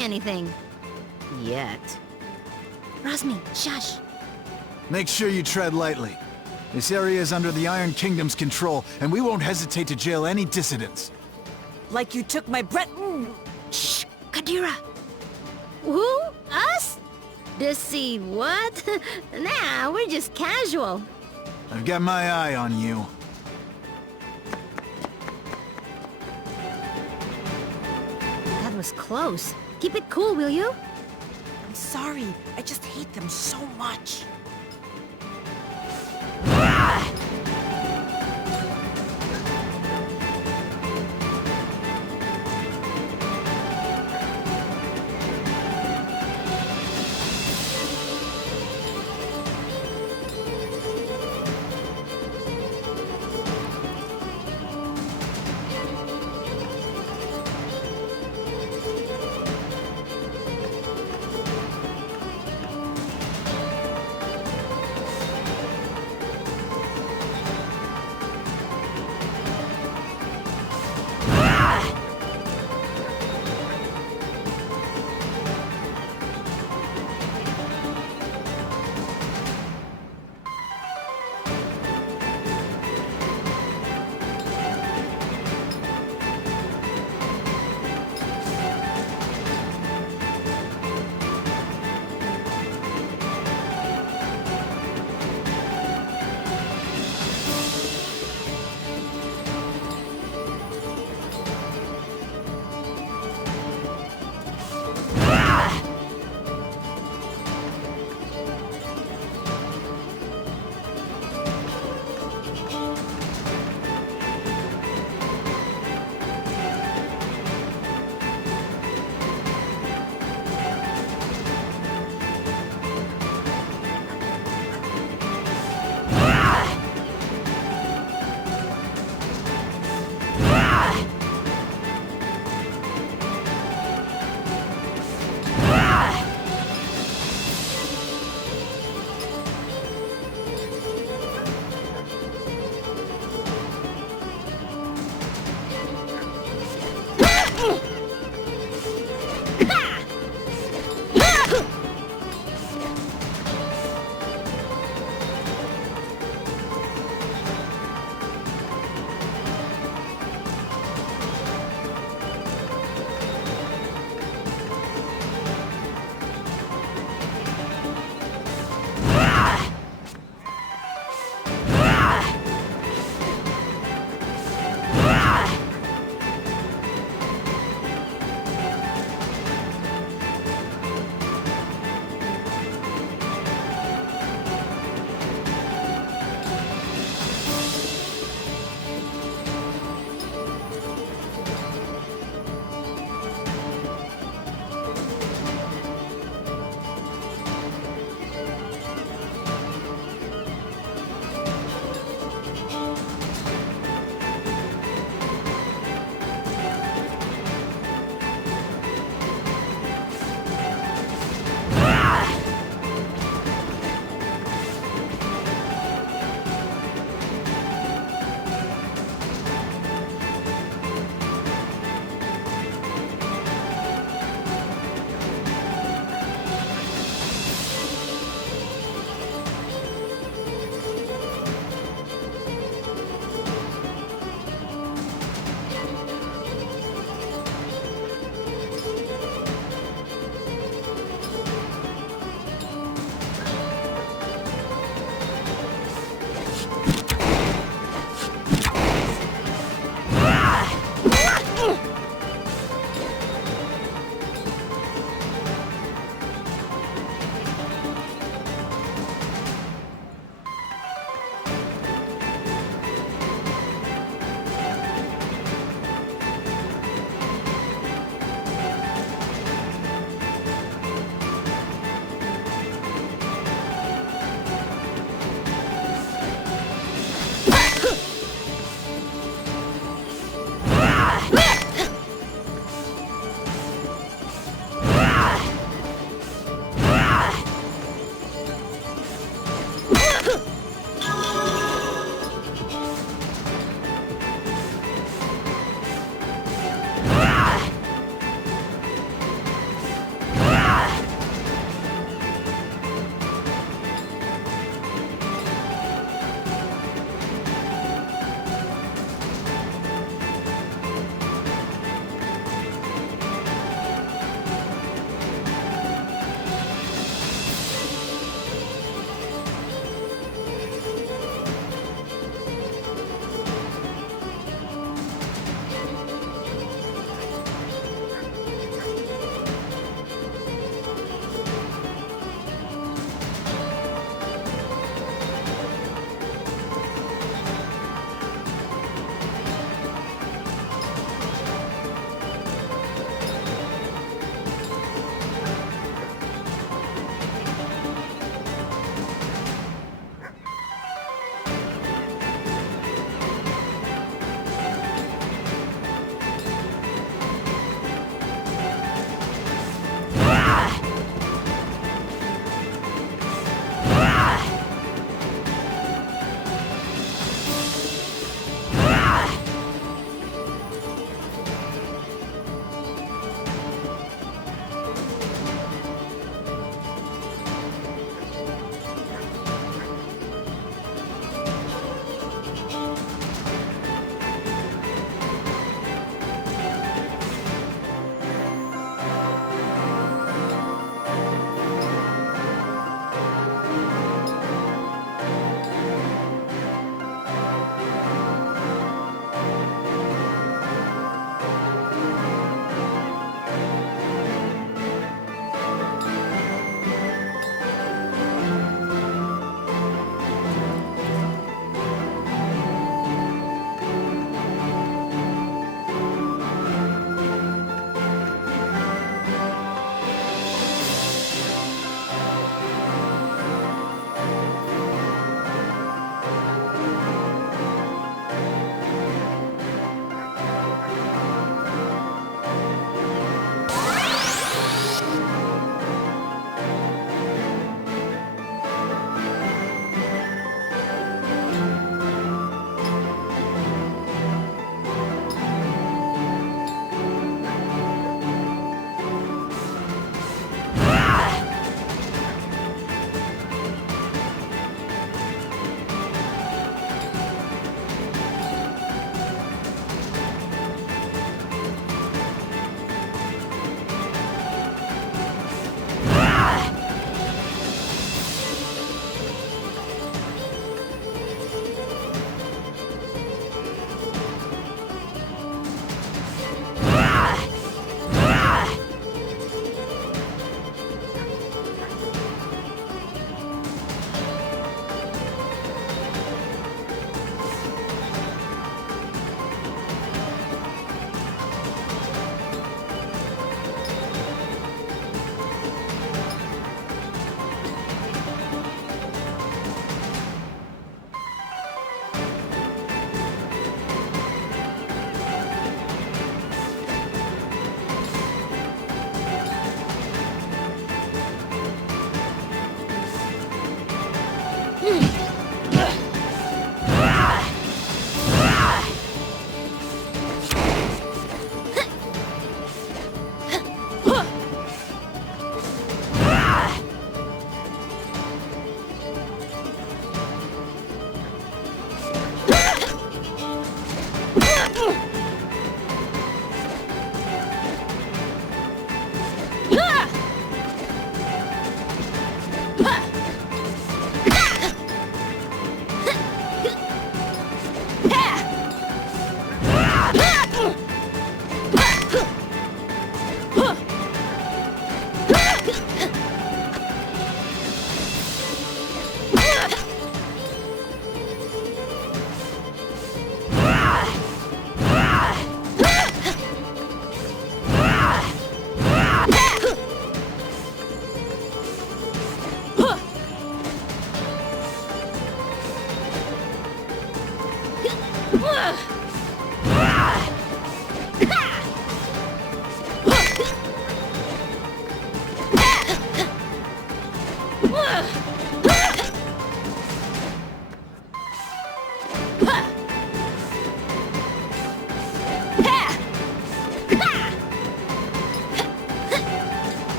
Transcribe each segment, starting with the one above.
anything. Yet. Rosmi, shush. Make sure you tread lightly. This area is under the Iron Kingdom's control, and we won't hesitate to jail any dissidents. Like you took my breath. Shh, Kadira. Who? Us? Deceive what? Nah, we're just casual. I've got my eye on you. That was close. Keep it cool, will you? I'm sorry. I just hate them so much.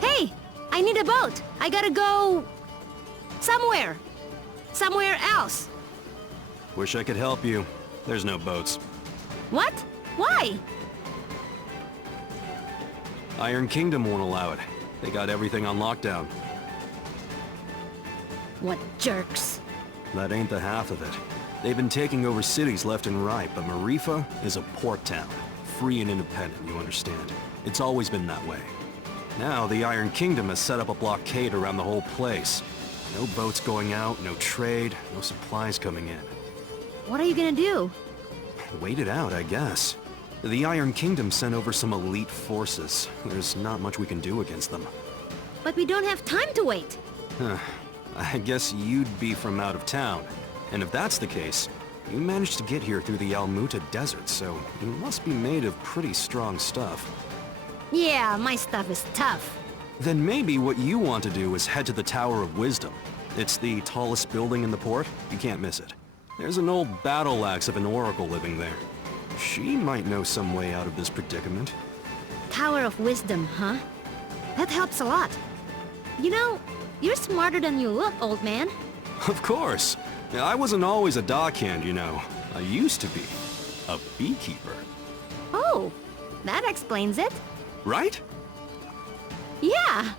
Hey, I need a boat. I gotta go... somewhere. Somewhere else. Wish I could help you. There's no boats. What? Why? Iron Kingdom won't allow it. They got everything on lockdown. What jerks. That ain't the half of it. They've been taking over cities left and right, but Marifa is a port town. Free and independent, you understand. It's always been that way. Now, the Iron Kingdom has set up a blockade around the whole place. No boats going out, no trade, no supplies coming in. What are you gonna do? Wait it out, I guess. The Iron Kingdom sent over some elite forces. There's not much we can do against them. But we don't have time to wait. I guess you'd be from out of town. And if that's the case, you managed to get here through the Almuta Desert, so you must be made of pretty strong stuff. Yeah, my stuff is tough. Then maybe what you want to do is head to the Tower of Wisdom. It's the tallest building in the port. You can't miss it. There's an old battle axe of an oracle living there. She might know some way out of this predicament. Tower of Wisdom, huh? That helps a lot. You know, you're smarter than you look, old man. Of course. I wasn't always a dockhand, you know. I used to be a beekeeper. Oh, that explains it. Right? Yeah.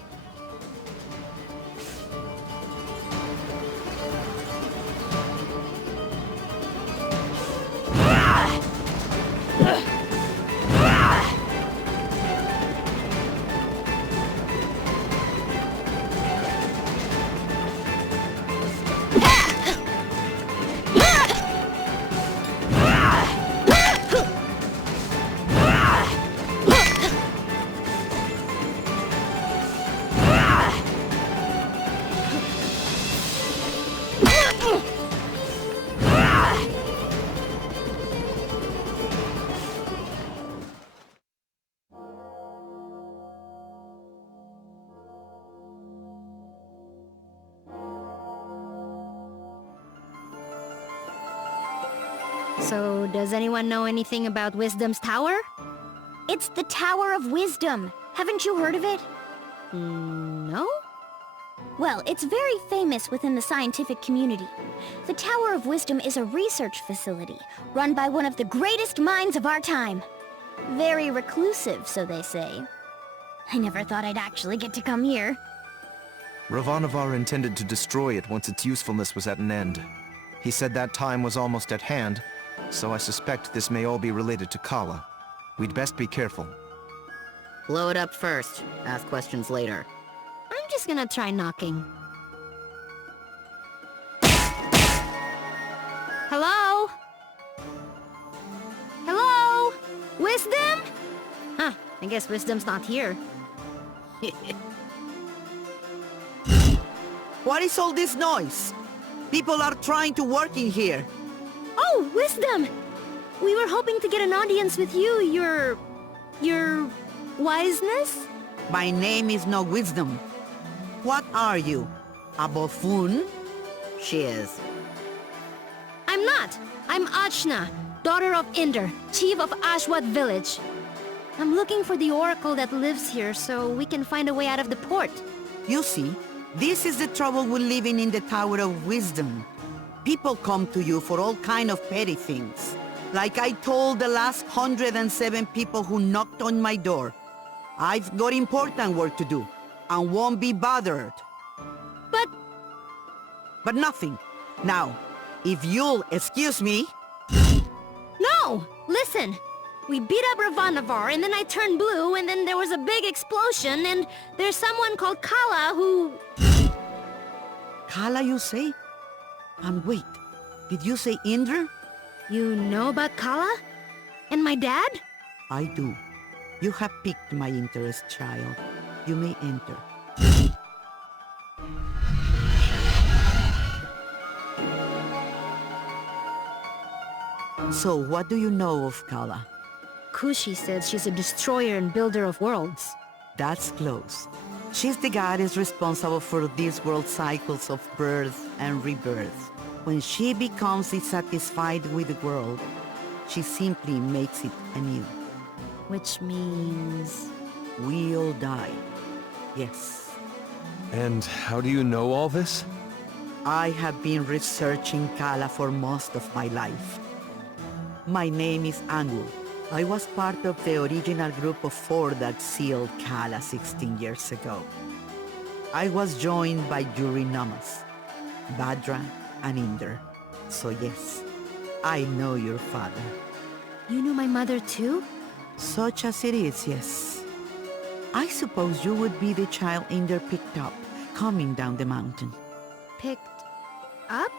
So, does anyone know anything about Wisdom's Tower? It's the Tower of Wisdom. Haven't you heard of it? No? Well, it's very famous within the scientific community. The Tower of Wisdom is a research facility run by one of the greatest minds of our time. Very reclusive, so they say. I never thought I'd actually get to come here. Ravanavar intended to destroy it once its usefulness was at an end. He said that time was almost at hand, so I suspect this may all be related to Kala. We'd best be careful. Blow it up first. Ask questions later. I'm just gonna try knocking. Hello? Hello? Wisdom? Huh, I guess Wisdom's not here. What is all this noise? People are trying to work in here. Oh, Wisdom! We were hoping to get an audience with you, your wiseness? My name is no Wisdom. What are you? A buffoon? She is. I'm not. I'm Achna, daughter of Inder, chief of Ashwat village. I'm looking for the oracle that lives here so we can find a way out of the port. You see, this is the trouble with living in the Tower of Wisdom. People come to you for all kind of petty things. Like I told the last 107 people who knocked on my door. I've got important work to do, and won't be bothered. But nothing. Now, if you'll excuse me... No! Listen! We beat up Ravanavar, and then I turned blue, and then there was a big explosion, and there's someone called Kala who... Kala, you say? And wait, did you say Indra? You know about Kala? And my dad? I do. You have piqued my interest, child. You may enter. So, what do you know of Kala? Kushi said she's a destroyer and builder of worlds. That's close. She's the goddess responsible for these world cycles of birth and rebirth. When she becomes dissatisfied with the world, she simply makes it anew. Which means... We all die. Yes. And how do you know all this? I have been researching Kala for most of my life. My name is Angu. I was part of the original group of 4 that sealed Kala 16 years ago. I was joined by Namas, Badra, and Inder. So yes, I know your father. You knew my mother too? Such as it is, yes. I suppose you would be the child Inder picked up, coming down the mountain. Picked up?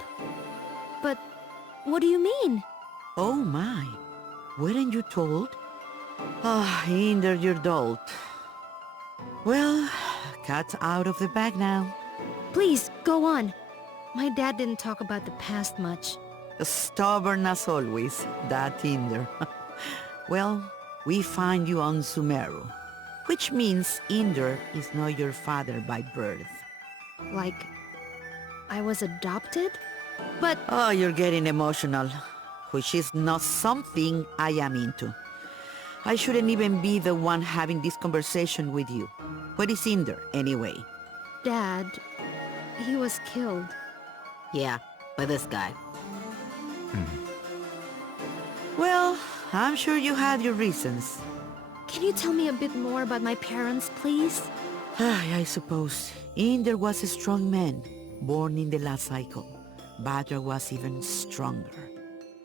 But what do you mean? Oh my, weren't you told? Ah, Inder, you're dolt. Well, cat's out of the bag now. Please, go on. My dad didn't talk about the past much. Stubborn as always, that Inder. Well, we find you on Sumeru, which means Inder is not your father by birth. Like, I was adopted? But... Oh, you're getting emotional, which is not something I am into. I shouldn't even be the one having this conversation with you. What is Inder, anyway? Dad, he was killed. Yeah, by this guy. Well, I'm sure you had your reasons. Can you tell me a bit more about my parents, please? I suppose. Inder was a strong man, born in the last cycle. Badra was even stronger.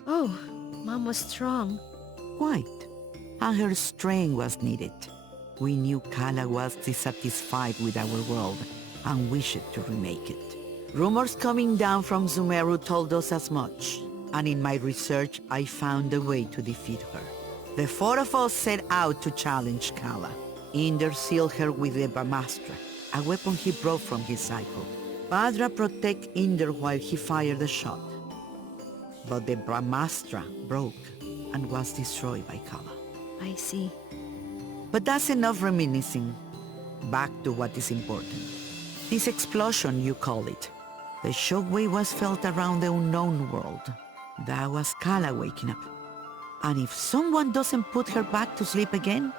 Oh, Mom was strong. Quite. And her strength was needed. We knew Kala was dissatisfied with our world and wished to remake it. Rumors coming down from Sumeru told us as much, and in my research I found a way to defeat her. The 4 of us set out to challenge Kala. Inder sealed her with the Brahmastra, a weapon he brought from his cycle. Badra protected Inder while he fired the shot. But the Brahmastra broke and was destroyed by Kala. I see. But that's enough reminiscing. Back to what is important. This explosion, you call it. The shockwave was felt around the unknown world. That was Kala waking up. And if someone doesn't put her back to sleep again,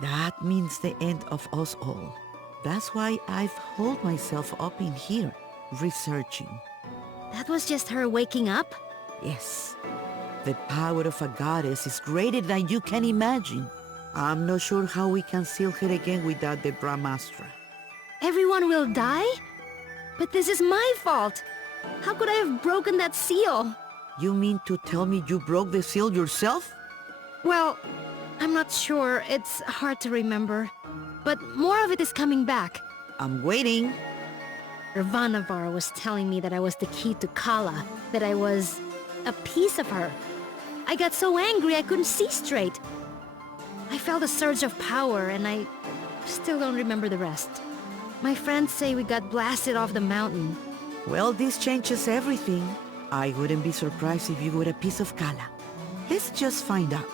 that means the end of us all. That's why I've holed myself up in here, researching. That was just her waking up? Yes. The power of a goddess is greater than you can imagine. I'm not sure how we can seal her again without the Brahmastra. Everyone will die? But this is my fault. How could I have broken that seal? You mean to tell me you broke the seal yourself? Well, I'm not sure. It's hard to remember. But more of it is coming back. I'm waiting. Ravanavar was telling me that I was the key to Kala, that I was a piece of her. I got so angry I couldn't see straight. I felt a surge of power and I still don't remember the rest. My friends say we got blasted off the mountain. Well, this changes everything. I wouldn't be surprised if you were a piece of Kala. Let's just find out.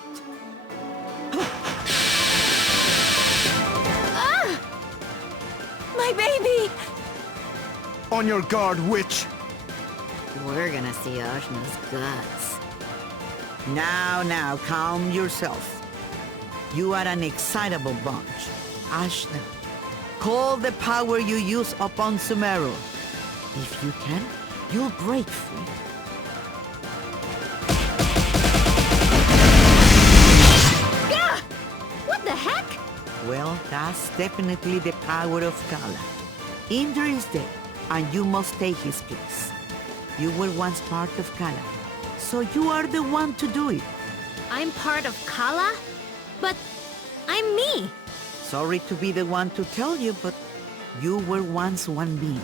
Ah! my baby! On your guard, witch! We're gonna see Ajna's guts. Now, calm yourself. You are an excitable bunch. Ashna, call the power you use upon Sumeru. If you can, you'll break free. Gah! What the heck? Well, that's definitely the power of Kala. Indra is dead, and you must take his place. You were once part of Kala, so you are the one to do it. I'm part of Kala? But I'm me! Sorry to be the one to tell you, but you were once one being.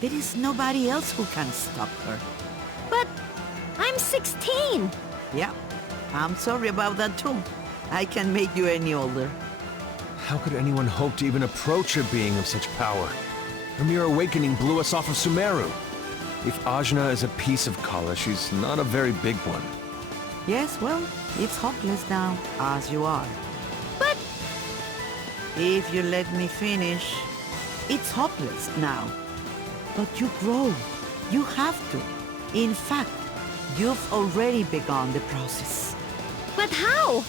There is nobody else who can stop her. But I'm 16! Yeah, I'm sorry about that too. I can make you any older. How could anyone hope to even approach a being of such power? Her mere awakening blew us off of Sumeru. If Ajna is a piece of Kala, she's not a very big one. Yes, well, it's hopeless now, as you are. But... If you let me finish, it's hopeless now. But you grow. You have to. In fact, you've already begun the process. but how?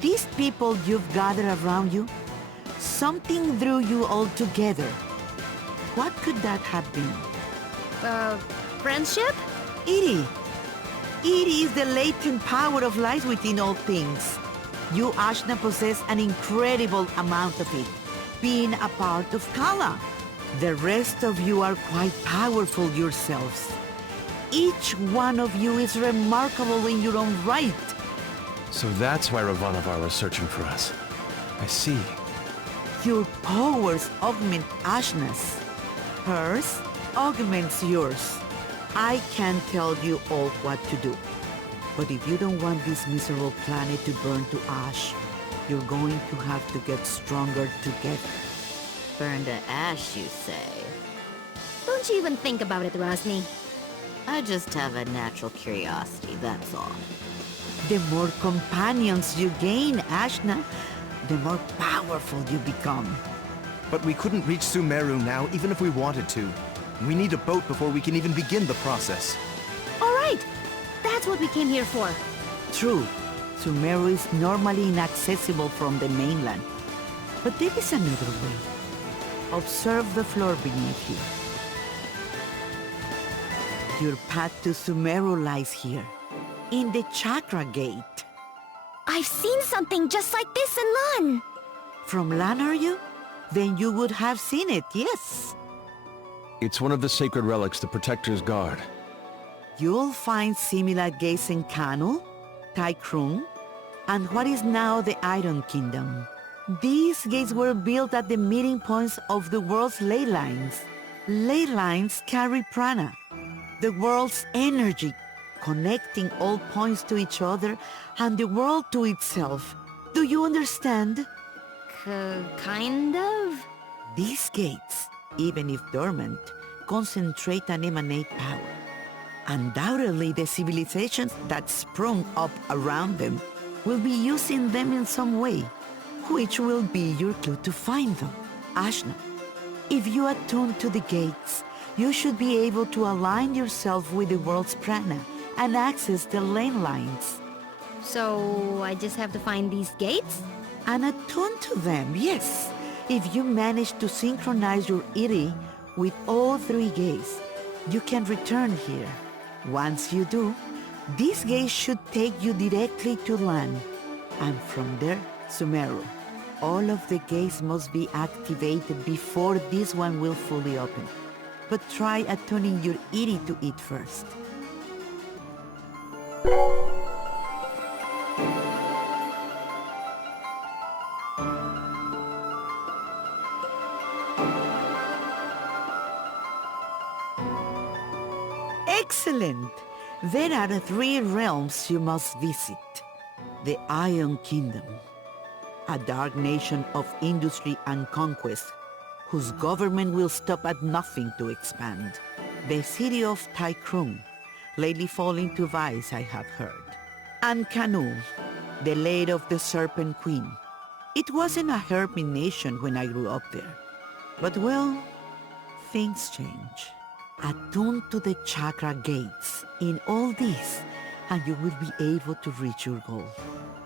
These people you've gathered around you, something drew you all together. What could that have been? Friendship? Iri. Iri is the latent power of life within all things. You, Ashna, possess an incredible amount of it, being a part of Kala. The rest of you are quite powerful yourselves. Each one of you is remarkable in your own right. So that's why Ravanavar was searching for us. I see. Your powers augment Ashna's. Hers augments yours. I can tell you all what to do. But if you don't want this miserable planet to burn to ash, you're going to have to get stronger together. Burn to ash, you say? Don't you even think about it, Rosny. I just have a natural curiosity, that's all. The more companions you gain, Ashna, the more powerful you become. But we couldn't reach Sumeru now, even if we wanted to. We need a boat before we can even begin the process. All right! That's what we came here for. True, Sumeru is normally inaccessible from the mainland. But there is another way. Observe the floor beneath you. Your path to Sumeru lies here, in the Chakra Gate. I've seen something just like this in Lan. From Lan, are you? Then you would have seen it, yes. It's one of the sacred relics the Protectors guard. You'll find similar gates in Kanu, Taikrung, and what is now the Iron Kingdom. These gates were built at the meeting points of the world's ley lines. Ley lines carry prana, the world's energy, connecting all points to each other and the world to itself. Do you understand? Kind of? These gates, even if dormant, concentrate and emanate power. Undoubtedly, the civilizations that sprung up around them will be using them in some way, which will be your clue to find them. Ashna, if you attune to the gates, you should be able to align yourself with the world's prana and access the lane lines. So I just have to find these gates? And attune to them, yes. If you manage to synchronize your Iri with all three gates, you can return here. Once you do, these gates should take you directly to Lan, and from there, Sumeru. All of the gates must be activated before this one will fully open. But try attuning your Iri to it first. Excellent! There are 3 realms you must visit. The Iron Kingdom, a dark nation of industry and conquest, whose government will stop at nothing to expand. The city of Taikrung, lately falling to vice, I have heard. And Kanu, the lair of the Serpent Queen. It wasn't a hermit nation when I grew up there. But well, things change. Attune to the chakra gates in all this, and you will be able to reach your goal.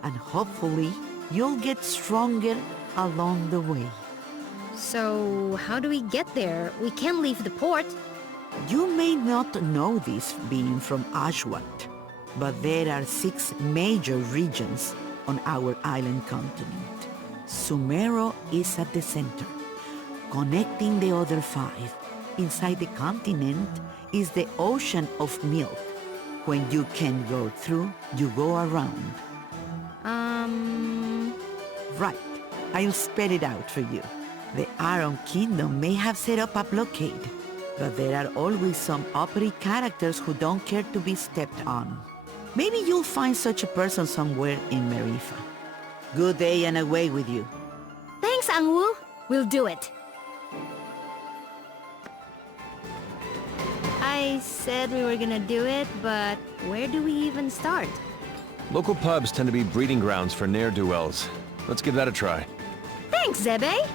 And hopefully, you'll get stronger along the way. So, how do we get there? We can't leave the port. You may not know this being from Ashwat, but there are 6 major regions on our island continent. Sumero is at the center, connecting the other 5. Inside the continent is the ocean of milk. When you can go through, you go around. Right. I'll spell it out for you. The Iron Kingdom may have set up a blockade, but there are always some uppity characters who don't care to be stepped on. Maybe you'll find such a person somewhere in Marifa. Good day and away with you. Thanks, Angwu. We'll do it. I said we were gonna do it, but where do we even start? Local pubs tend to be breeding grounds for ne'er-do-wells. Let's give that a try. Thanks, Zebe.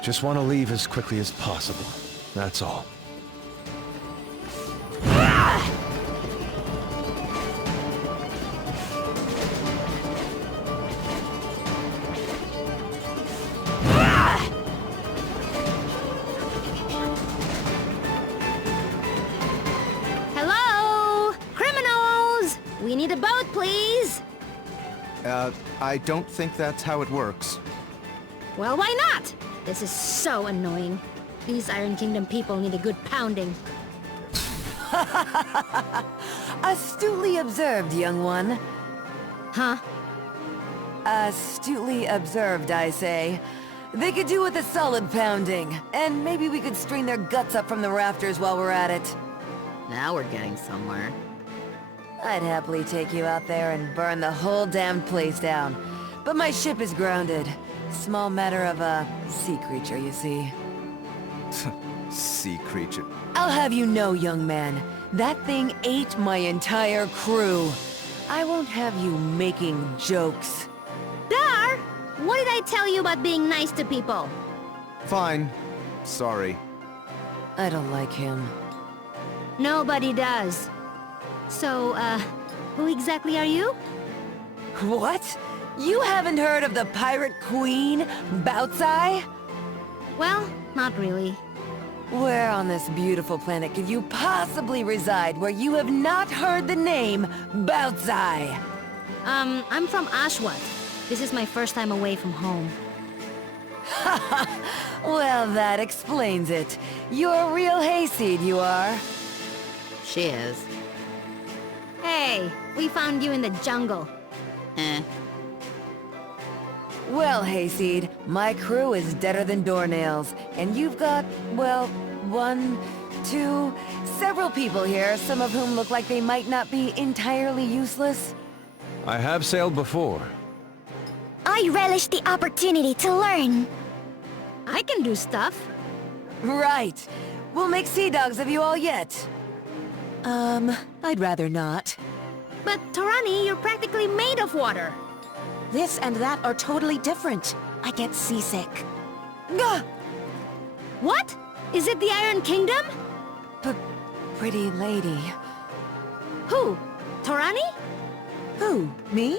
Just want to leave as quickly as possible. That's all. Hello? Criminals! We need a boat, please! I don't think that's how it works. Well, why not? This is so annoying. These Iron Kingdom people need a good pounding. Astutely observed, young one. Huh? Astutely observed, I say. They could do with a solid pounding, and maybe we could string their guts up from the rafters while we're at it. Now we're getting somewhere. I'd happily take you out there and burn the whole damned place down. But my ship is grounded. Small matter of a sea creature, you see. Sea creature. I'll have you know, young man, that thing ate my entire crew. I won't have you making jokes. Dar! What did I tell you about being nice to people? Fine. Sorry. I don't like him. Nobody does. So, who exactly are you? What? You haven't heard of the pirate queen, Bautzai? Well, not really. Where on this beautiful planet could you possibly reside where you have not heard the name Bautzai? I'm from Ashwat. This is my first time away from home. Well, that explains it. You're a real hayseed, you are. She is. Hey, we found you in the jungle. Well, hayseed, my crew is deader than doornails, and you've got, well, 1, 2, several people here, some of whom look like they might not be entirely useless. I have sailed before. I relish the opportunity to learn. I can do stuff. Right. We'll make sea dogs of you all yet. I'd rather not. But, Torani, you're practically made of water. This and that are totally different. I get seasick. Gah! What? Is it the Iron Kingdom? Pretty lady. Who? Torani? Who? Me?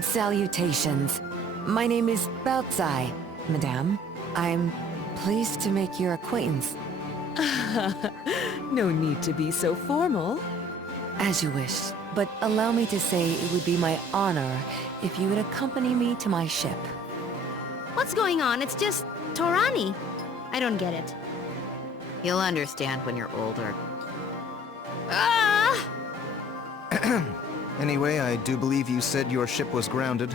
Salutations. My name is Bautzai, madame. I'm pleased to make your acquaintance. No need to be so formal. As you wish, but allow me to say it would be my honor if you would accompany me to my ship. What's going on? It's just Torani. I don't get it. You'll understand when you're older. Ah! Anyway, I do believe you said your ship was grounded.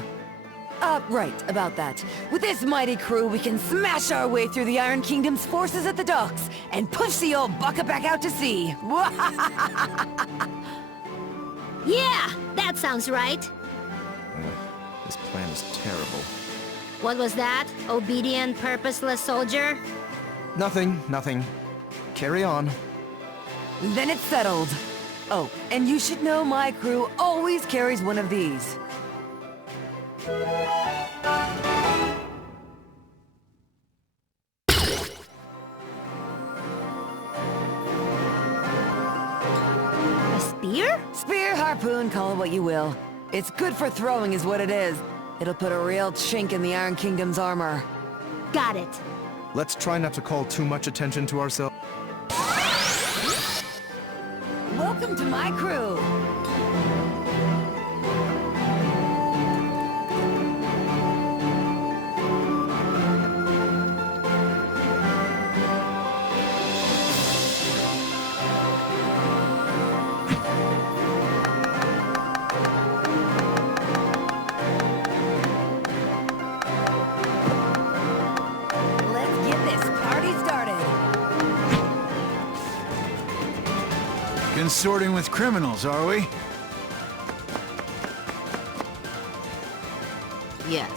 Right, about that. With this mighty crew, we can smash our way through the Iron Kingdom's forces at the docks and push the old bucket back out to sea. Yeah, that sounds right. This plan is terrible. What was that? Obedient, purposeless soldier? Nothing. Carry on. Then it's settled. Oh, and you should know my crew always carries one of these. harpoon, call it what you will. It's good for throwing is what it is. It'll put a real chink in the Iron Kingdom's armor. Got it. Let's try not to call too much attention to ourselves. Welcome to my crew! Consorting with criminals, are we? Yes.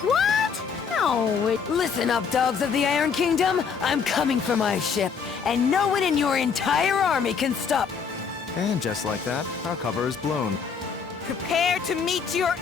What? No, Listen up, dogs of the Iron Kingdom! I'm coming for my ship, and no one in your entire army can stop. And just like that, our cover is blown. Prepare to meet your...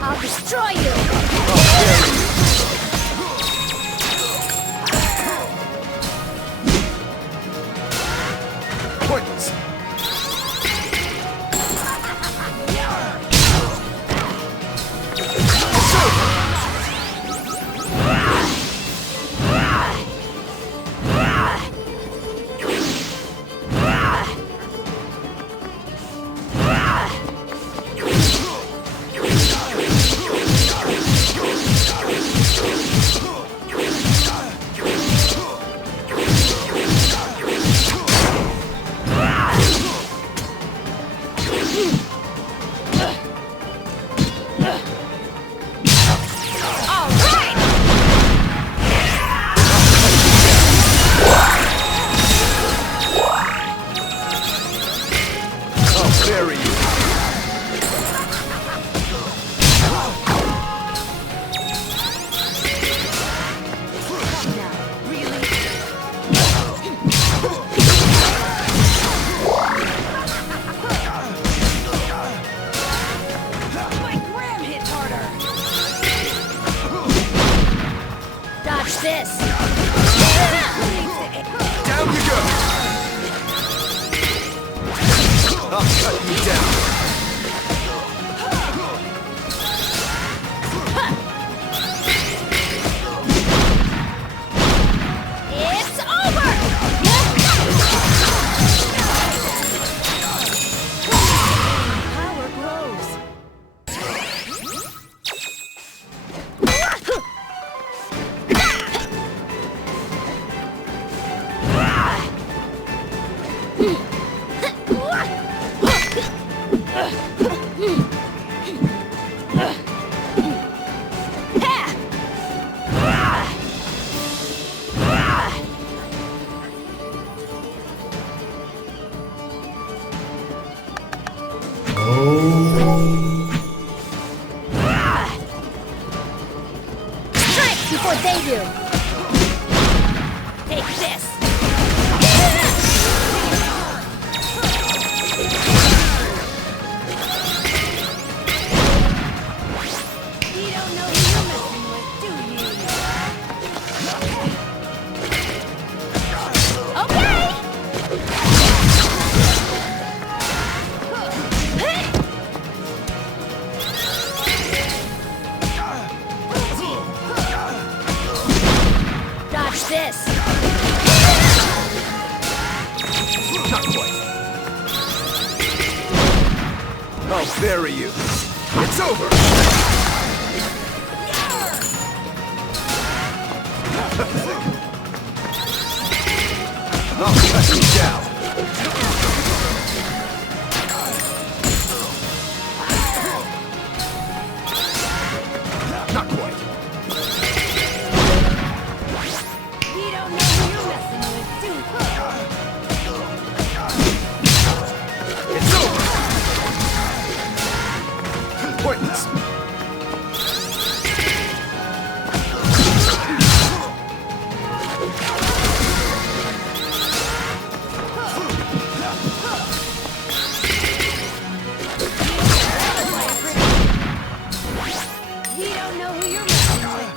I'll destroy you! Pointless! This! Down you go! I'll cut you down! It's over! Power grows. Strike before they do! Take this! You don't know who you're messing with, do you? Okay! Dodge this! Not quite. I'll bury you. It's over! cut me down. Not quite. You don't know who you're messing with, do It's over. Pointless. You don't know who you're messing with.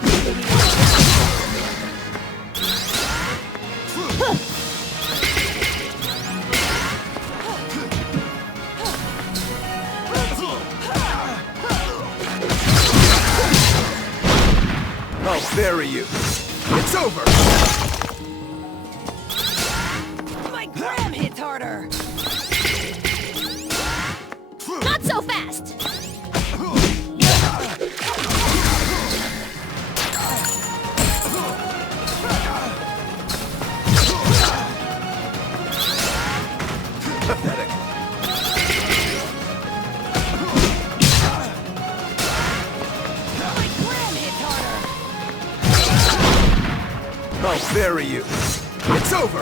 I'll bury you. It's over. My gram hits harder. Not so fast! Pathetic. My gram hits harder. I'll bury you. It's over.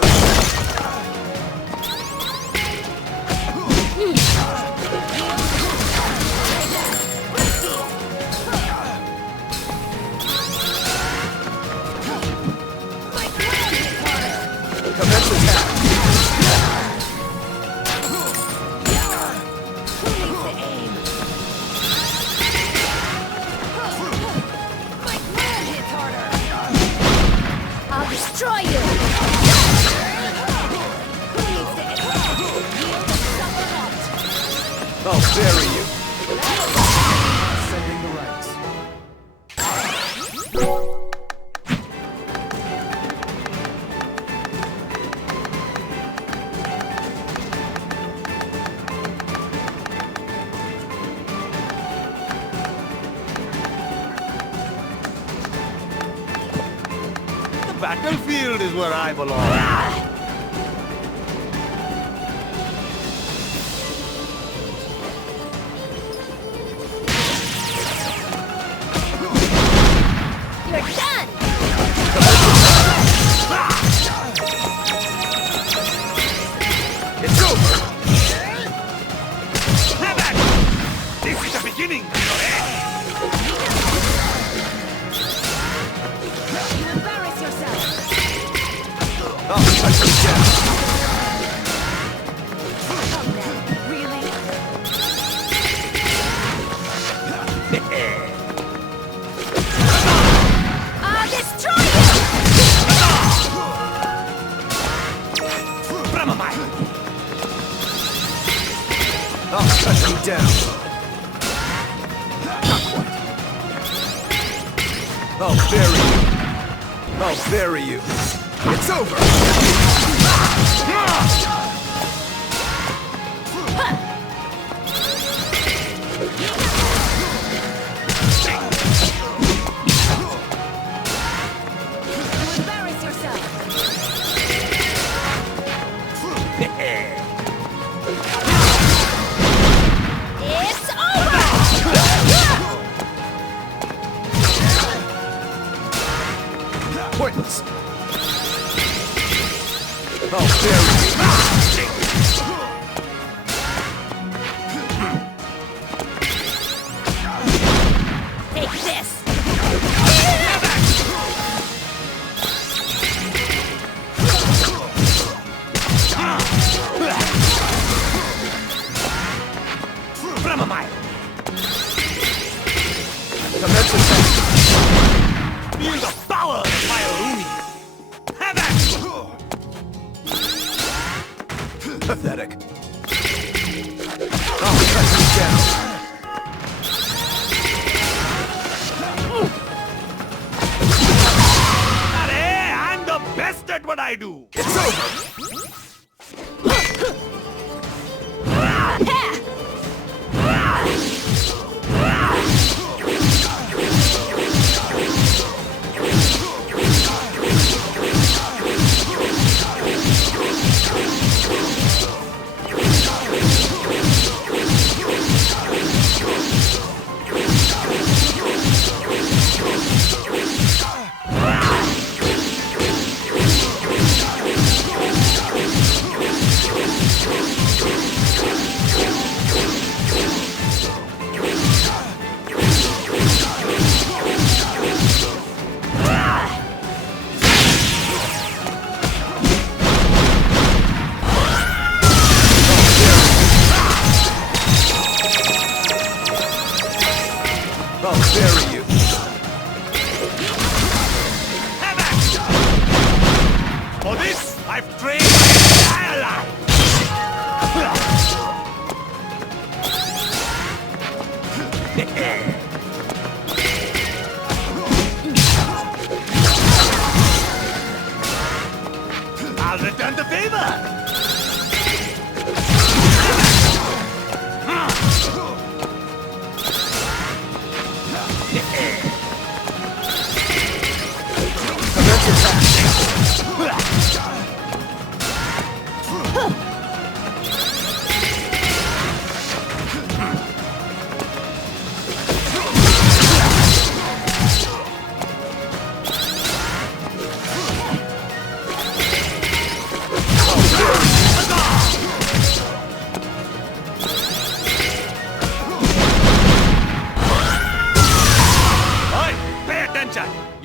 My gram hits harder. Commence attack. Who needs to aim? My gram hits harder. I'll destroy you! Who needs to aim? Yield and suffer not. I'll bury you. Sending the rights. The battlefield is where I belong. You're done! It's over. Have at it! This is the beginning! You embarrass yourself. I'll cut you down. Come now. Really? I'll destroy you! I'll cut you down. Not quite. I'll bury you. I'll bury you. It's over. You embarrass yourself. It's over! Pointless. I'll bury you. Take this! Commence attack. Feel the power of my Aruni! Have at it! Pathetic. I'll cut you down. I'm the best at what I do! It's over.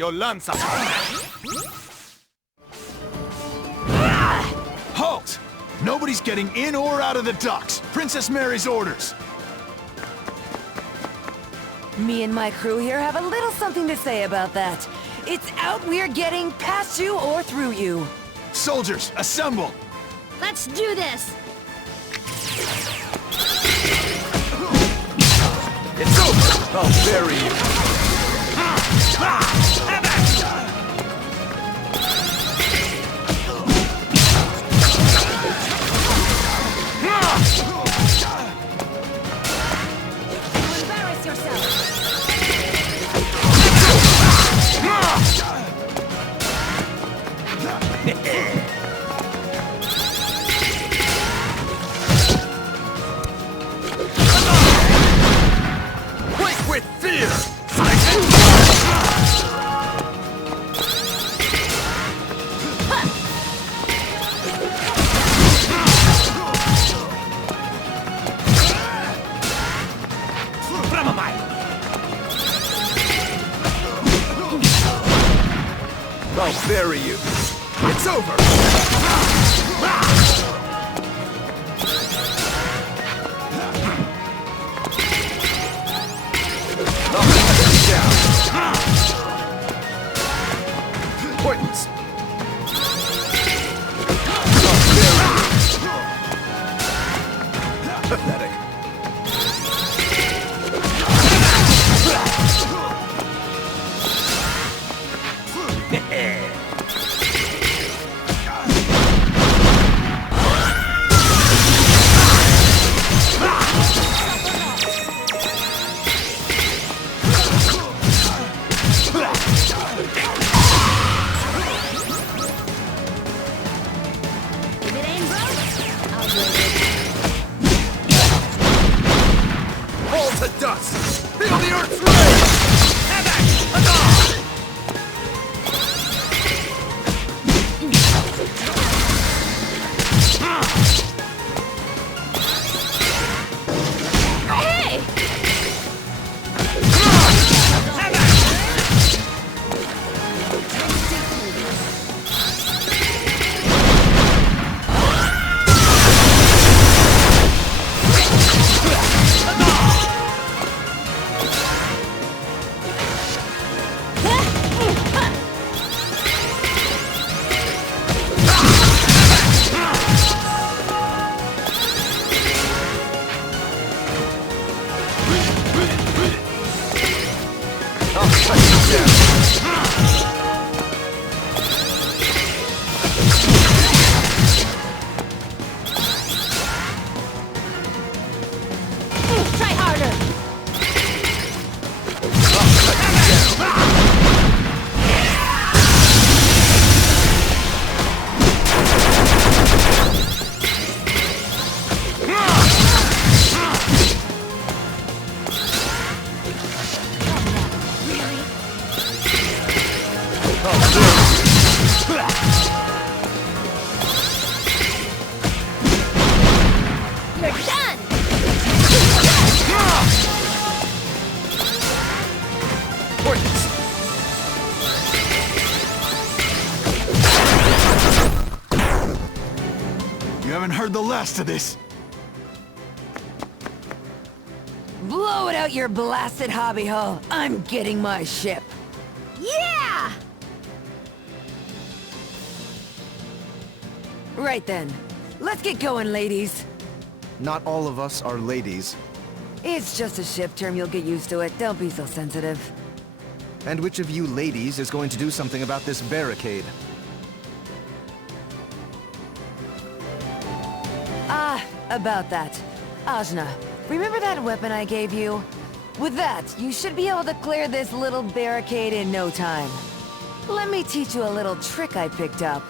Your lanza. Halt! Nobody's getting in or out of the docks. Princess Mary's orders. Me and my crew here have a little something to say about that. It's out we're getting past you or through you. Soldiers, assemble! Let's do this! It's over! I'll bury you. Embarrass yourself! Quake with fear! I'll bury you. It's over! I'll cut you down. Points. I'll bury you. Pathetic. If it ain't broke, I'll break it. Fall to dust! Feel the earth's rage! Hey! I'll cut you down. Try harder! You're done! Points. You haven't heard the last of this. Blow it out your blasted hobby hull. I'm getting my ship. Yeah! Right then. Let's get going, ladies. Not all of us are ladies. It's just a ship term, you'll get used to it. Don't be so sensitive. And which of you ladies is going to do something about this barricade? About that. Ajna, remember that weapon I gave you? With that, you should be able to clear this little barricade in no time. Let me teach you a little trick I picked up.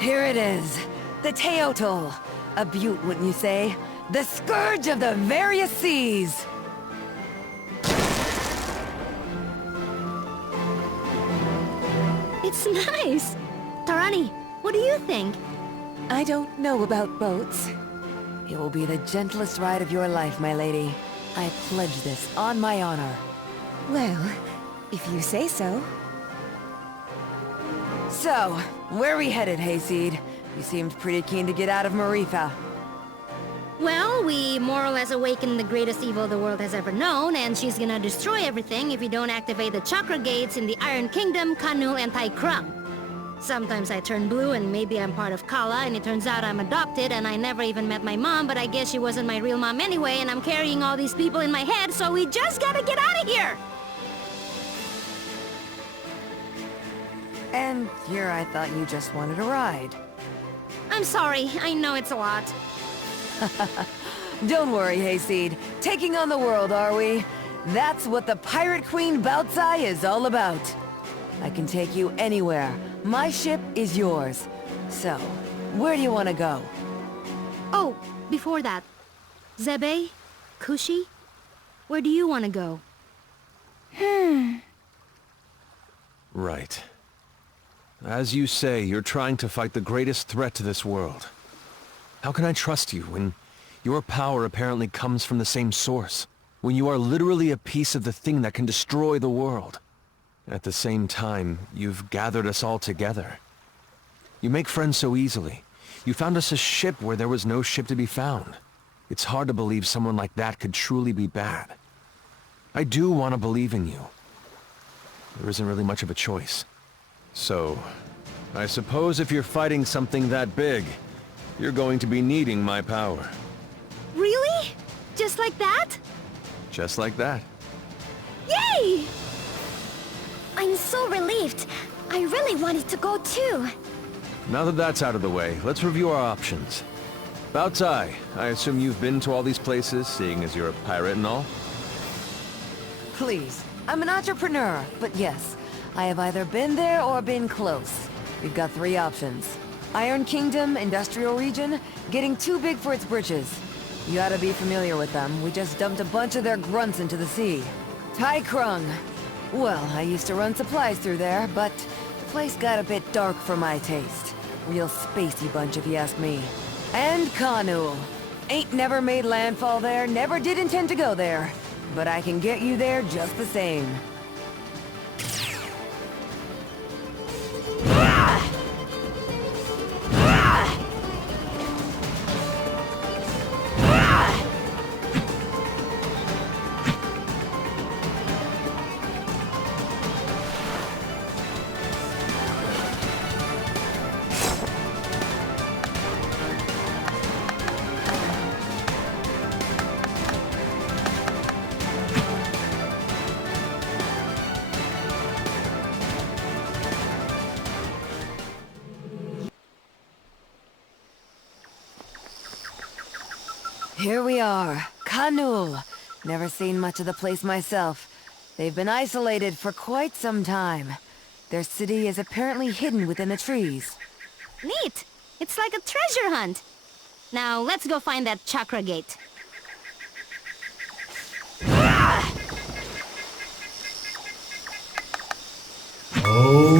Here it is. The Teotl. A beaut, wouldn't you say? The scourge of the various seas! It's nice. Tarani, what do you think? I don't know about boats. It will be the gentlest ride of your life, my lady. I pledge this on my honor. Well, if you say so. So, where are we headed, Hayseed? You seemed pretty keen to get out of Marifa. Well, we more or less awakened the greatest evil the world has ever known, and she's gonna destroy everything if we don't activate the chakra gates in the Iron Kingdom, Kanul, and Taikrung. Sometimes I turn blue and maybe I'm part of Kala, and it turns out I'm adopted and I never even met my mom, but I guess she wasn't my real mom anyway, and I'm carrying all these people in my head, so we just gotta get out of here! And here I thought you just wanted a ride. I'm sorry, I know it's a lot. Don't worry, Hayseed. Taking on the world, are we? That's what the Pirate Queen Bautzai is all about. I can take you anywhere. My ship is yours. So, where do you want to go? Oh, before that. Zebe? Kushi? Where do you want to go? Right. As you say, you're trying to fight the greatest threat to this world. How can I trust you when your power apparently comes from the same source? When you are literally a piece of the thing that can destroy the world? At the same time, you've gathered us all together. You make friends so easily. You found us a ship where there was no ship to be found. It's hard to believe someone like that could truly be bad. I do want to believe in you. There isn't really much of a choice. So, I suppose if you're fighting something that big, you're going to be needing my power. Really? Just like that? Just like that. Yay! I'm so relieved. I really wanted to go too. Now that that's out of the way, let's review our options. Bautzai, I assume you've been to all these places, seeing as you're a pirate and all? Please, I'm an entrepreneur, but yes, I have either been there or been close. We've got 3 options. Iron Kingdom, Industrial Region, getting too big for its britches. You ought to be familiar with them. We just dumped a bunch of their grunts into the sea. Taikrung. Well, I used to run supplies through there, but the place got a bit dark for my taste. Real spacey bunch if you ask me. And Kanul. Ain't never made landfall there, never did intend to go there. But I can get you there just the same. Here we are, Kanul. Never seen much of the place myself. They've been isolated for quite some time. Their city is apparently hidden within the trees. Neat! It's like a treasure hunt. Now, let's go find that chakra gate. Oh.